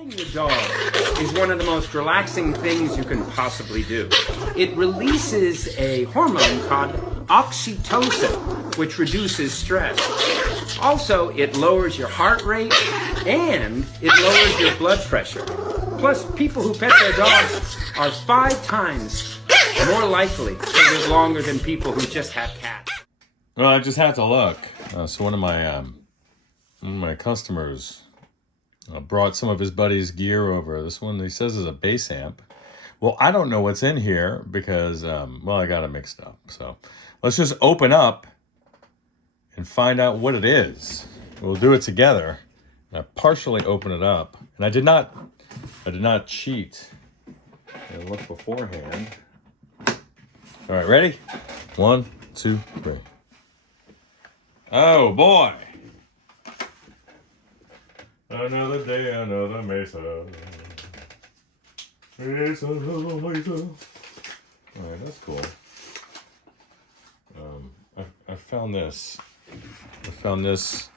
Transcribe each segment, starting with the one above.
Petting the dog is one of the most relaxing things you can possibly do. It releases a hormone called oxytocin, which reduces stress. Also, it lowers your heart rate and it lowers your blood pressure. Plus, people who pet their dogs are 5 times more likely to live longer than people who just have cats. Well, I just had to look. So one of my customers brought some of his buddy's gear over. This one, he says, is a bass amp. Well, I don't know what's in here because, well, I got it mixed up. So let's just open up and find out what it is. We'll do it together. I partially open it up, and I did not cheat and look beforehand. All right, ready? 1, 2, 3. Oh boy! Another day, another mesa. Mesa, mesa. All right, that's cool. I found this. I found this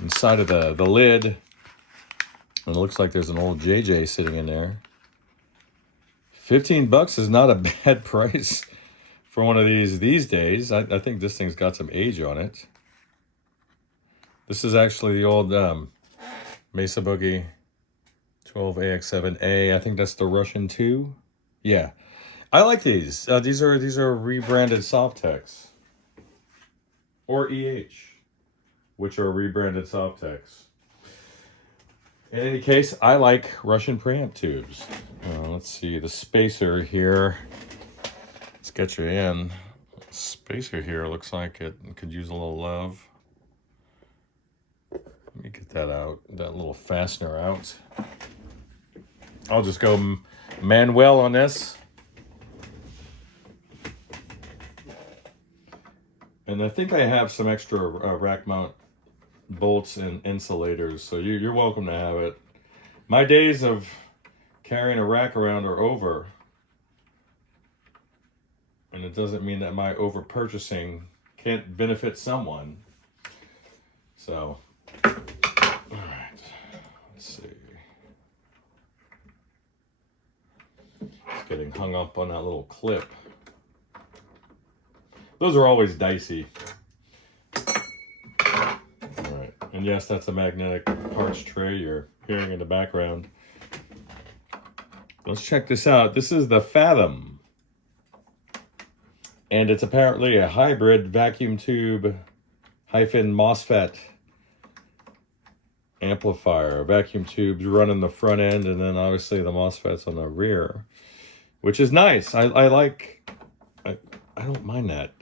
inside of the lid, and it looks like there's an old JJ sitting in there. $15 is not a bad price for one of these days. I think this thing's got some age on it. This is actually the old Mesa Boogie 12AX7A. I think that's the Russian 2. Yeah, I like these. These are rebranded Softex or EH, which are rebranded Softex. In any case, I like Russian preamp tubes. Let's see the spacer here. Let's get you in. Spacer here looks like it could use a little love. Let me get that out, that little fastener out. I'll just go Manuel on this. And I think I have some extra rack mount bolts and insulators, so you're welcome to have it. My days of carrying a rack around are over. And it doesn't mean that my over purchasing can't benefit someone. So, all right, let's see. It's getting hung up on that little clip. Those are always dicey. All right, and yes, that's a magnetic parts tray you're hearing in the background. Let's check this out. This is the Fathom. And it's apparently a hybrid vacuum tube hyphen MOSFET amplifier. Vacuum tubes running the front end, and then obviously the MOSFETs on the rear, which is nice. I don't mind that.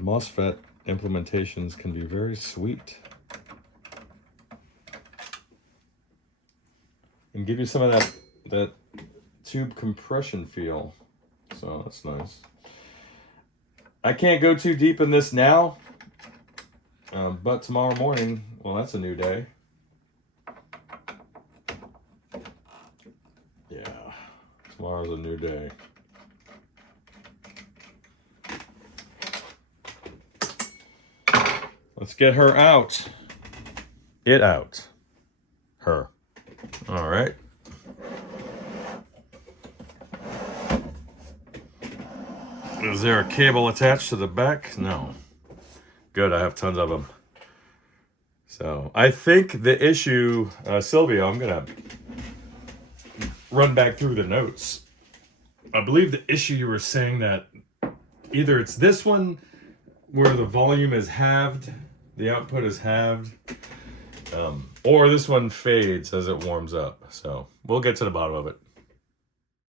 MOSFET implementations can be very sweet and give you some of that tube compression feel. So that's nice. I can't go too deep in this now, but tomorrow morning, well, that's a new day. Yeah, tomorrow's a new day. Let's get her out. It out. Her. All right. Is there a cable attached to the back? No. Good, I have tons of them. So, I think the issue, Silvio, I'm going to run back through the notes. I believe the issue you were saying that either it's this one where the volume is halved, the output is halved, or this one fades as it warms up. So, we'll get to the bottom of it.